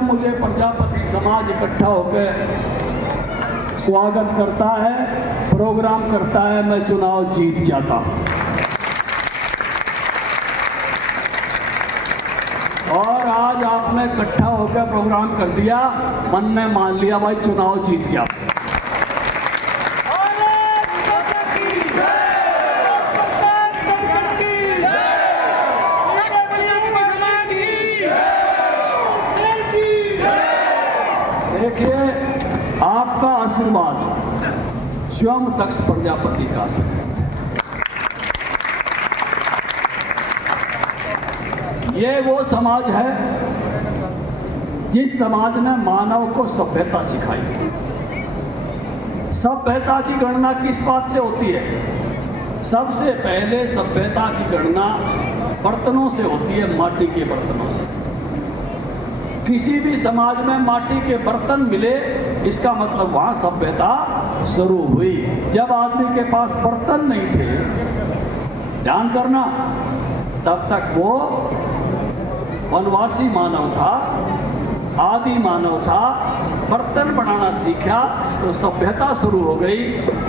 जब मुझे प्रजापति समाज इकट्ठा होकर स्वागत करता है, प्रोग्राम करता है, मैं चुनाव जीत जाता हूं। और आज आपने इकट्ठा होकर प्रोग्राम कर दिया, मन ने मान लिया भाई चुनाव जीत गया। देखिए, आपका आशीर्वाद स्वयं दक्ष प्रजापति का आशीर्वाद है। ये वो समाज है जिस समाज ने मानव को सभ्यता सिखाई। सभ्यता की गणना किस बात से होती है? सबसे पहले सभ्यता की गणना बर्तनों से होती है, माटी के बर्तनों से। किसी भी समाज में माटी के बर्तन मिले, इसका मतलब वहां सभ्यता शुरू हुई। जब आदमी के पास बर्तन नहीं थे, ध्यान करना, तब तक वो वनवासी मानव था, आदि मानव था। बर्तन बनाना सीखा तो सभ्यता शुरू हो गई।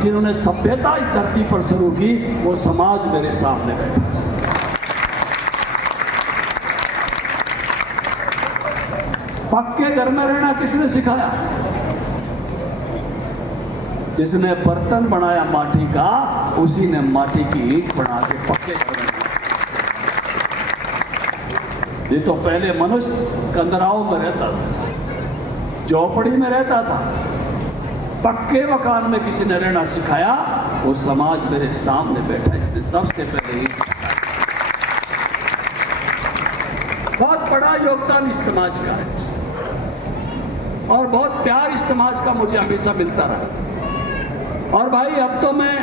जिन्होंने सभ्यता इस धरती पर शुरू की, वो समाज मेरे सामने बैठा। पक्के घर में रहना किसने सिखाया? जिसने बर्तन बनाया माटी का, उसी ने माटी की ईंट बना के पक्के घर में। ये तो पहले मनुष्य कंदराओं में रहता था, झोपड़ी में रहता था। पक्के मकान में किसी ने रहना सिखाया, वो समाज मेरे सामने बैठा, इसने सबसे पहले ईंट बनाया। बहुत बड़ा योगदान इस समाज का है और बहुत प्यार इस समाज का मुझे हमेशा मिलता रहा। और भाई, अब तो मैं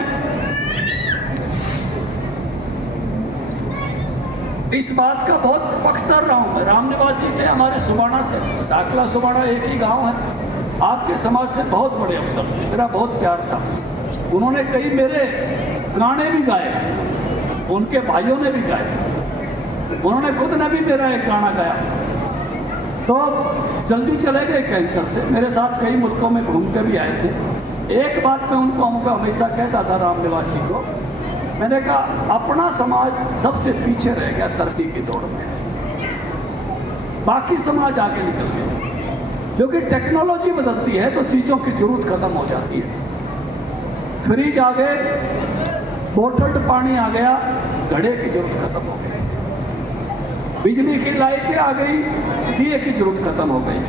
इस बात का बहुत पक्षधर रहा हूं। रामनिवास जी थे हमारे सुबाना से, डाकला सुबाना एक ही गांव है। आपके समाज से बहुत बड़े अफसर थे, मेरा बहुत प्यार था। उन्होंने कई मेरे गाने भी गाए, उनके भाइयों ने भी गाए, उन्होंने खुद ने भी मेरा एक गाना गाया। तो जल्दी चले गए कैंसर से। मेरे साथ कई मुल्कों में घूम के भी आए थे। एक बात मैं उनको हमेशा कहता था, रामनिवास जी को, मैंने कहा अपना समाज सबसे पीछे रह गया तरक्की की दौड़ में, बाकी समाज आगे निकल गए। क्योंकि टेक्नोलॉजी बदलती है तो चीज़ों की जरूरत खत्म हो जाती है। फ्रिज आ गए, बोतल्ड पानी आ गया, घड़े की जरूरत खत्म हो गई। बिजली की लाइटें आ गई, दिए की जरूरत खत्म हो गई।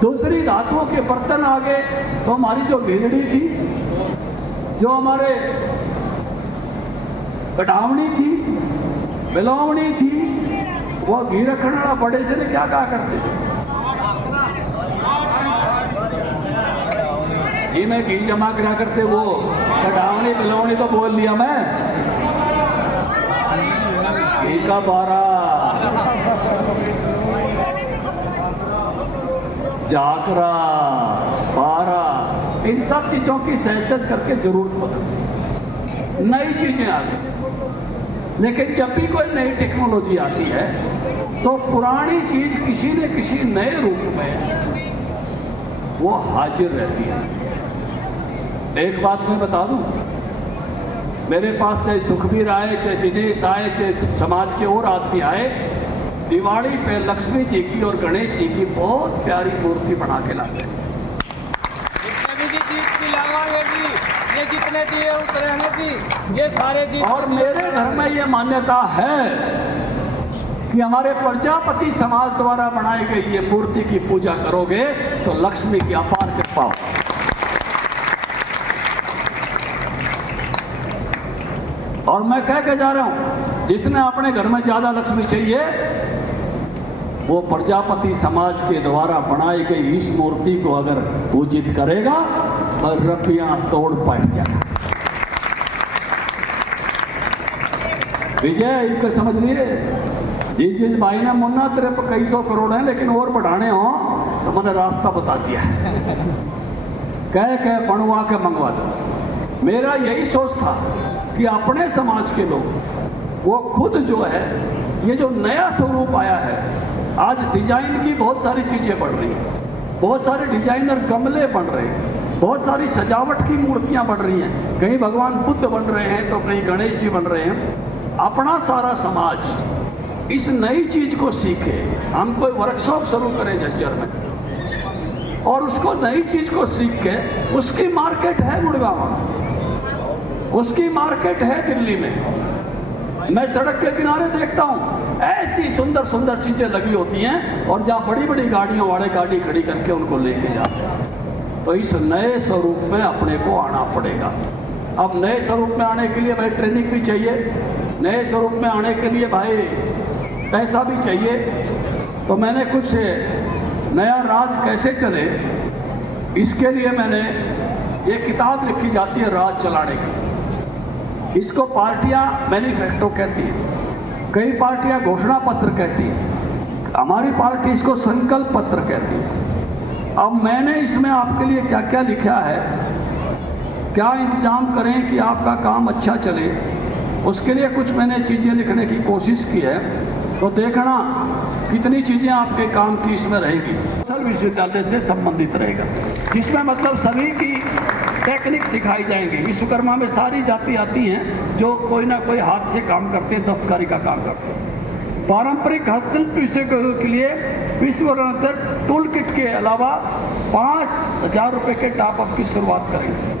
दूसरी धातुओं के बर्तन आ गए, तो हमारी जो भिलड़ी थी, जो हमारे कढ़ावनी थी, बिलौवनी थी, वो घी रखना बड़े से ने क्या कहा करते थे? घी में घी जमा करा करते, वो कढ़ावनी बिलौवनी तो बोल लिया मैं। घी का बारा, जाकरा, पारा, इन सब चीजों की सहज करके जरूरत बदल, नई चीजें आ गई। लेकिन जब भी कोई नई टेक्नोलॉजी आती है तो पुरानी चीज किसी न किसी नए रूप में वो हाजिर रहती है। एक बात मैं बता दूं, मेरे पास चाहे सुखबीर आए, चाहे दिनेश आए, चाहे समाज के और आदमी आए, दिवाली पे लक्ष्मी जी की और गणेश जी की बहुत प्यारी मूर्ति बना के लाते हैं। ये जितने दिए उतरे जी, ये सारे जी। और मेरे घर में ये मान्यता है कि हमारे प्रजापति समाज द्वारा बनाई गई ये मूर्ति की पूजा करोगे तो लक्ष्मी की अपार कृपा हो। और मैं कह के जा रहा हूं, जिसने अपने घर में ज्यादा लक्ष्मी चाहिए, वो प्रजापति समाज के द्वारा बनाई गई इस मूर्ति को अगर पूजित करेगा और रपियां तोड़ बैठ जाएगा। विजय, इनको समझ लिए, जिस भाई ने मुन्ना तेरे पर कई सौ करोड़ हैं लेकिन और बढ़ाने हो तो मैंने रास्ता बता दिया। कह बनवा के मंगवा दो। मेरा यही सोच था कि अपने समाज के लोग वो खुद जो है, ये जो नया स्वरूप आया है आज डिजाइन की बहुत सारी चीजें बढ़ रही हैं, बहुत सारे डिजाइनर गमले बन रहे हैं, बहुत सारी सजावट की मूर्तियां बन रही हैं, कहीं भगवान बुद्ध बन रहे हैं तो कहीं गणेश जी बन रहे हैं। अपना सारा समाज इस नई चीज को सीखे। हम कोई वर्कशॉप शुरू करें झज्जर में और उसको नई चीज को सीख के, उसकी मार्केट है गुड़गांव, उसकी मार्केट है दिल्ली में। मैं सड़क के किनारे देखता हूँ ऐसी सुंदर सुंदर चीजें लगी होती हैं और जहाँ बड़ी बड़ी गाड़ियों वाले गाड़ी खड़ी करके उनको लेके जाते हैं। तो इस नए स्वरूप में अपने को आना पड़ेगा। अब नए स्वरूप में आने के लिए भाई ट्रेनिंग भी चाहिए, नए स्वरूप में आने के लिए भाई पैसा भी चाहिए। तो मैंने कुछ नया राज कैसे चले, इसके लिए मैंने ये किताब लिखी जाती है राज चलाने की। इसको पार्टियां मैनिफेस्टो कहती है, कई पार्टियां घोषणा पत्र कहती है, हमारी पार्टी इसको संकल्प पत्र कहती है। अब मैंने इसमें आपके लिए क्या क्या लिखा है, क्या इंतजाम करें कि आपका काम अच्छा चले, उसके लिए कुछ मैंने चीज़ें लिखने की कोशिश की है। तो देखना कितनी चीज़ें आपके काम की इसमें रहेगी। कौशल विश्वविद्यालय से संबंधित रहेगा, जिसमें मतलब सभी की टेक्निक सिखाई जाएंगी। विश्वकर्मा में सारी जाति आती हैं जो कोई ना कोई हाथ से काम करते हैं, दस्तकारी का काम करते हैं। पारंपरिक हस्तशिल्प विषय के लिए विश्वकर्मा टूल किट के अलावा 5,000 रुपये के टॉप अप की शुरुआत करेंगे।